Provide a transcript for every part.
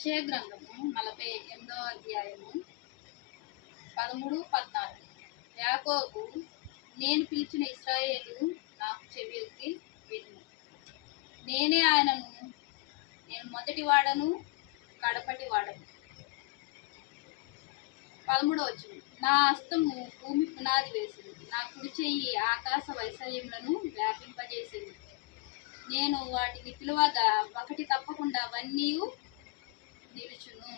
యెషయా గ్రంథము 48వ అధ్యాయము 13-14. యాకోబు, నేను పిలిచిన ఇశ్రాయేలు నాకు చెవియొగ్గి వినుము. నేనే ఆయనను, నేను మొదటి వాడను, కడపటి వాడను. 13వ వచనం. నా హస్తము భూమి పునాది వేసింది, నా కుడి చెయ్యి ఆకాశ వైశాల్యములను వ్యాపింపజేసింది. నేను వాటిని పిలువగా ఒకటి తప్పకుండా అవన్నీ నిలుచును.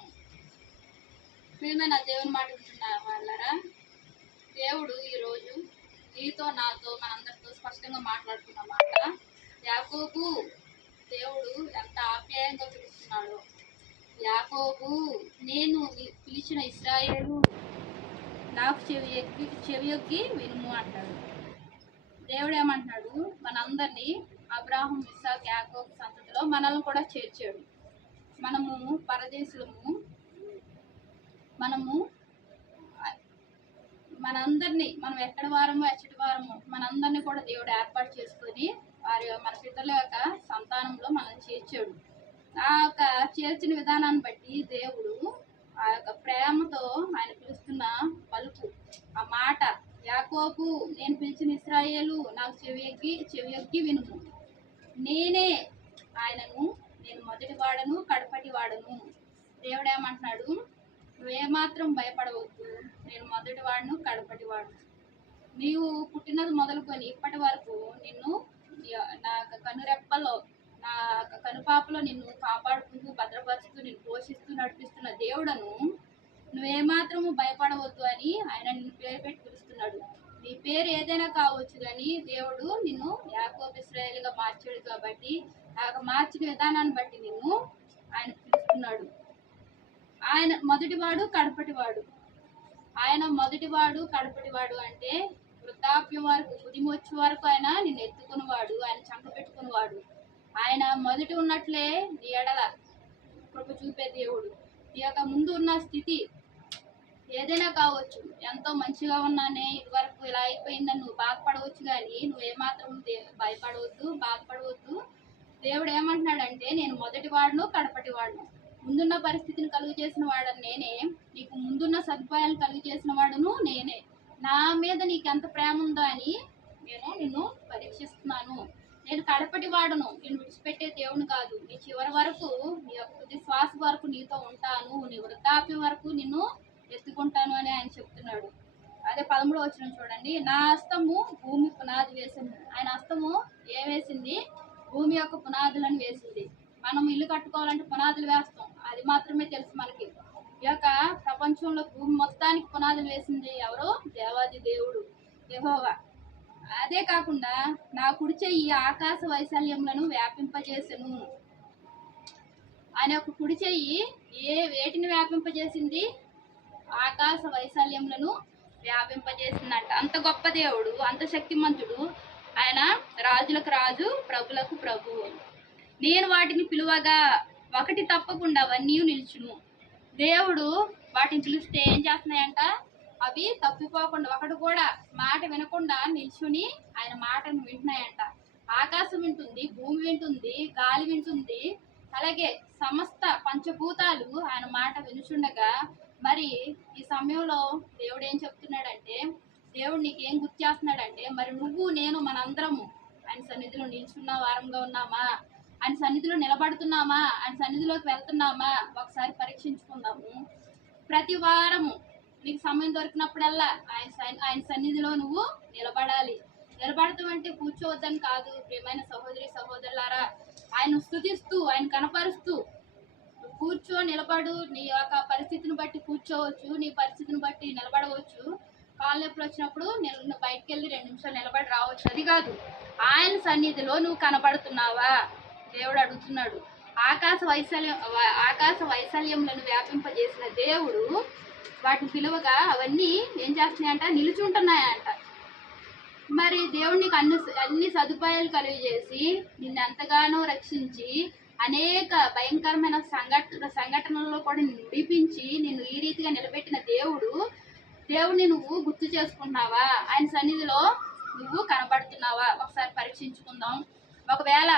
ప్రియమైన దేవుని మాట వింటున్న వాళ్ళరా, దేవుడు ఈరోజు నీతో నాతో మనందరితో స్పష్టంగా మాట్లాడుతున్న మాట, యాకోబు దేవుడు ఎంత ఆప్యాయంగా పిలుస్తున్నాడో. యాకోబు, నేను పిలిచిన ఇశ్రాయేలు నాకు చెవియొగ్గి వినుము అంటాడు. దేవుడు ఏమంటున్నాడు, మనందరినీ అబ్రాహాము, ఇస్సాకు, యాకోబు సంతతిలో మనల్ని కూడా చేర్చాడు. మనము పరదేశులము. మనందరినీ మనం ఎక్కడి వారము ఎచ్చటి వారము మనందరినీ కూడా దేవుడు ఏర్పాటు చేసుకొని మన పితరుల యొక్క సంతానంలో మనం చేర్చాడు. ఆ యొక్క చేర్చిన విధానాన్ని బట్టి దేవుడు ఆ యొక్క ప్రేమతో ఆయన పిలుస్తున్న పలుకు, ఆ మాట, యాకోబు, నేను పిలిచిన ఇశ్రాయేలు నాకు చెవియొగ్గి వినుము. నేనే ఆయనను, నేను మొదటి వాడను, కడపటి వాడను. దేవుడు ఏమంటున్నాడు, నువ్వేమాత్రం భయపడవద్దు, నేను మొదటి వాడను, కడపటి వాడను. నీవు పుట్టినది మొదలుకొని ఇప్పటి వరకు నిన్ను నా కనురెప్పలో, నా కనుపాపలో నిన్ను కాపాడుకుంటూ, భద్రపరుస్తూ, నిన్ను పోషిస్తూ, నడిపిస్తున్న దేవుడను నువ్వేమాత్రము భయపడవద్దు అని ఆయన నిన్ను పేరు పెట్టి పిలుస్తున్నాడు. నీ పేరు ఏదైనా కావచ్చు, కానీ దేవుడు నిన్ను యాకోబు ఇశ్రాయేలుగా మార్చాడు. కాబట్టి ఆ మార్చిన విధానాన్ని బట్టి నిన్ను ఆయన పిలుస్తున్నాడు. ఆయన మొదటివాడు, కడపటివాడు. ఆయన మొదటివాడు, కడపటివాడు అంటే వృద్ధాప్యం వరకు, ఉదిమొచ్చి వరకు ఆయన నిన్ను ఎత్తుకునేవాడు, ఆయన చంక పెట్టుకునేవాడు. ఆయన మొదటి ఉన్నట్లే నీ ఎడల కృప చూపే దేవుడు. నీ యొక్క ముందు ఉన్న స్థితి ఏదైనా కావచ్చు, ఎంతో మంచిగా ఉన్నానే, ఇదివరకు ఇలా అయిపోయిందని నువ్వు బాధపడవచ్చు, కానీ నువ్వేమాత్రం భయపడవద్దు, బాధపడవద్దు. దేవుడు ఏమంటున్నాడంటే, నేను మొదటి వాడును, కడపటి వాడును. ముందున్న పరిస్థితిని కలుగు చేసిన వాడను నేనే, నీకు ముందున్న సదుపాయాలు కలుగు చేసిన వాడును నేనే. నా మీద నీకు ఎంత ప్రేమ ఉందో అని నేను నిన్ను పరీక్షిస్తున్నాను. నేను కడపటి వాడును, నేను విడిచిపెట్టే దేవుని కాదు. నీ చివరి వరకు, నీ యొక్క తుది శ్వాస వరకు నీతో ఉంటాను, నీ వృద్ధాప్యం వరకు నిన్ను ఎత్తుకుంటాను అని ఆయన చెప్తున్నాడు. అదే 13వ వచనం చూడండి. నా హస్తము భూమి పునాది వేసింది. ఆయన హస్తము ఏం వేసింది? భూమి యొక్క పునాదులను వేసింది. మనం ఇల్లు కట్టుకోవాలంటే పునాదులు వేస్తాం, అది మాత్రమే తెలుసు మనకి. ఈ యొక్క ప్రపంచంలో భూమి మొత్తానికి పునాదులు వేసింది ఎవరు? దేవాది దేవుడు, యెహోవా. అదే కాకుండా నా కుడి చెయ్యి ఆకాశ వైశాల్యములను వ్యాపింపజేసెను. ఆయన యొక్క కుడి చెయ్యి వేటిని వ్యాపింపజేసింది? ఆకాశ వైశాల్యములను వ్యాపింపజేసిందంట. అంత గొప్ప దేవుడు, అంత శక్తిమంతుడు ఆయన. రాజులకు రాజు, ప్రభులకు ప్రభువు. నేను వాటిని పిలువగా ఒకటి తప్పకుండా అవన్నీ నిల్చును. దేవుడు వాటిని పిలిస్తే ఏం చేస్తున్నాయంట? అవి తప్పిపోకుండా, ఒకటి కూడా మాట వినకుండా నిల్చుని ఆయన మాటను వింటున్నాయంట. ఆకాశం వింటుంది, భూమి వింటుంది, గాలి వింటుంది, అలాగే సమస్త పంచభూతాలు ఆయన మాట వినుచుండగా, మరి ఈ సమయంలో దేవుడు ఏం చెప్తున్నాడంటే, దేవుడు నీకేం గుర్తు చేస్తున్నాడంటే, మరి నువ్వు నేను మనందరము ఆయన సన్నిధిలో నిల్చున్న వారంగా ఉన్నామా? ఆయన సన్నిధిలో నిలబడుతున్నామా? ఆయన సన్నిధిలోకి వెళ్తున్నామా? ఒకసారి పరీక్షించుకుందాము. ప్రతి వారము నీకు సమయం దొరికినప్పుడల్లా ఆయన సన్నిధిలో నువ్వు నిలబడాలి. నిలబడతాం అంటే కూర్చోవద్దని కాదు. ప్రియమైన సహోదరి సహోదరులారా, ఆయన స్తుతిస్తూ, ఆయన కనపరుస్తూ కూర్చో, నిలబడు. నీ యొక్క పరిస్థితిని బట్టి కూర్చోవచ్చు, నీ పరిస్థితిని బట్టి నిలబడవచ్చు. కాళ్ళ నొప్పులు వచ్చినప్పుడు నువ్వు బయటకు వెళ్ళి 2 నిమిషాలు నిలబడి రావచ్చు, అది కాదు. ఆయన సన్నిధిలో నువ్వు కనబడుతున్నావా? దేవుడు అడుగుతున్నాడు. ఆకాశ వైశాల్యములను వ్యాపింపజేసిన దేవుడు వాటిని పిలువగా అవన్నీ ఏం చేస్తున్నాయంట? నిలుచుంటున్నాయంట. మరి దేవుడు నీకు అన్ని సదుపాయాలు కలిగజేసి నిన్ను ఎంతగానో రక్షించి అనేక భయంకరమైన సంఘటనల్లో కూడా నిన్ను విడిపించి నిన్ను ఈ రీతిగా నిలబెట్టిన దేవుడిని నువ్వు గుర్తు చేసుకుంటున్నావా? ఆయన సన్నిధిలో నువ్వు కనబడుతున్నావా? ఒకసారి పరీక్షించుకుందాం. ఒకవేళ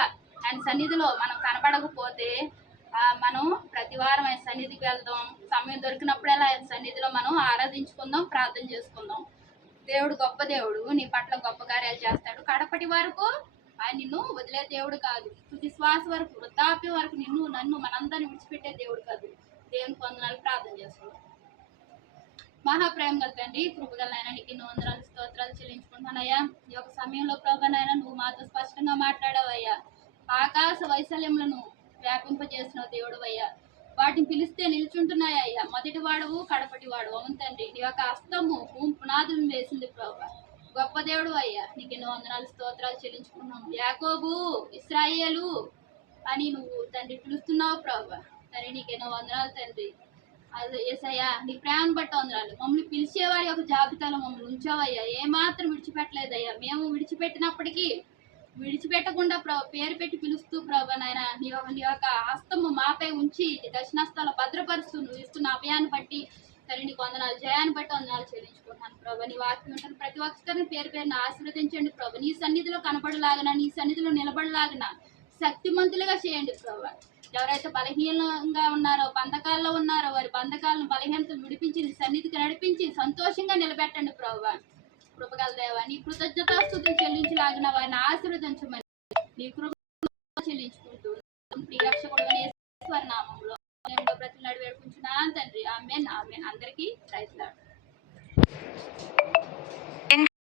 ఆయన సన్నిధిలో మనం కనబడకపోతే మనం ప్రతి వారం ఆయన సన్నిధికి వెళ్దాం, సమయం దొరికినప్పుడల్లా ఆయన సన్నిధిలో మనం ఆరాధించుకుందాం, ప్రార్థన చేసుకుందాం. దేవుడు గొప్ప దేవుడు, నీ పట్ల గొప్ప కార్యాలు చేస్తాడు. కడపటి వరకు ఆయన నిన్ను వదిలే దేవుడు కాదు. తుది శ్వాస వరకు, వృద్ధాప్యం వరకు నిన్ను నన్ను మనందరిని విడిచిపెట్టే దేవుడు కాదు. దేవుని పొందనాలు ప్రార్థన చేసుకుందాం. మహాప్రేమ గల తండ్రి, కృపగల నాయన, నీకు ఎన్నో వందనాలు స్తోత్రాలు చెల్లించుకుంటున్నానయ్యా. ఈ యొక్క సమయంలో ప్రభు నాయన, నువ్వు మాతో స్పష్టంగా మాట్లాడావయ్యా. ఆకాశ వైశల్యములను వ్యాపింపజేసిన దేవుడు అయ్యా. వాటిని పిలిస్తే నిల్చుంటున్నాయ్యా. మొదటి వాడవు, కడపటి వాడవు. అవును తండ్రి, నీ యొక్క హస్తము పునాదులను వేసింది ప్రభు. గొప్ప దేవుడు అయ్యా, నీకు ఎన్నో వందనాలు స్తోత్రాలు చెల్లించుకున్నాము. యాకోబు, ఇశ్రాయేలు అని నువ్వు తండ్రి పిలుస్తున్నావు ప్రభు. తండ్రి నీకు ఎన్నో వందనాలు తండ్రి. అది ఏసయ్యా, నీ ప్రేమను బట్టి వందనాలు. మమ్మల్ని పిలిచేవారి యొక్క జాబితాలో మమ్మల్ని ఉంచావయ్యా. ఏమాత్రం విడిచిపెట్టలేదయ్యా. మేము విడిచిపెట్టినప్పటికీ విడిచిపెట్టకుండా పేరు పెట్టి పిలుస్తూ ప్రభు నాయన, నీ యొక్క హస్తము మాపై ఉంచి నీ దర్శనస్థాలు భద్రపరుస్తూ నువ్వు ఇస్తున్న అభయాన్ని బట్టి తల్లి నీకు వందనాలు, జయాన్ని బట్టి వందనాలు చెల్లించుకుంటున్నాను ప్రభు. నీ వాక్యం ఉంటుంది ప్రతి ఒక్కరిని పేరు పేరుని ఆశీర్వదించండి ప్రభు. నీ సన్నిధిలో కనబడలాగన, నీ సన్నిధిలో నిలబడలాగన శక్తిమంతులుగా చేయండి ప్రభు. ఎవరైతే బలహీనంగా ఉన్నారో, బంధకాల్లో ఉన్నారో, వారి బంధకాలను బలహీనతలు విడిపించి నీ సన్నిధికి నడిపించి సంతోషంగా నిలబెట్టండి ప్రభు. కృపగల దేవా, నీ కృతజ్ఞతాస్తుతులు చెల్లించలాగిన వారిని ఆశీర్వదించమని నీ కృప చెల్లించుకుంటూ నీ రక్షకుడు యేసు నామములో నేను బ్రతిలాడి వేడుకుంటున్నాను తండ్రి. ఆమేన్, ఆమేన్. అందరికీ ప్రైజ్ లార్డ్.